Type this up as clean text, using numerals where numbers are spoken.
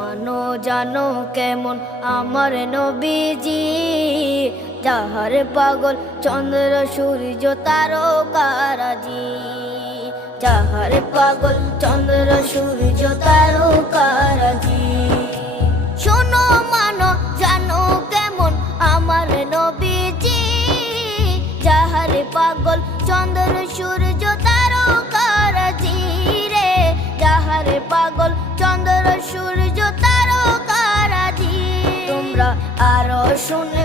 মানো জানো কেমন আমার নবীজি, যাহার পাগল চন্দ্র সূর্য তারকারাজি, যাহার পাগল চন্দ্র সূর্য তারকারাজি। শোনো মানো জানো কেমন আমার নবীজি, যাহার পাগল চন্দ্র সূর্য তারকারাজি রে, যাহার পাগল চন্দ্র সূর্য তারকারাজি। তোমরা আরো শুনে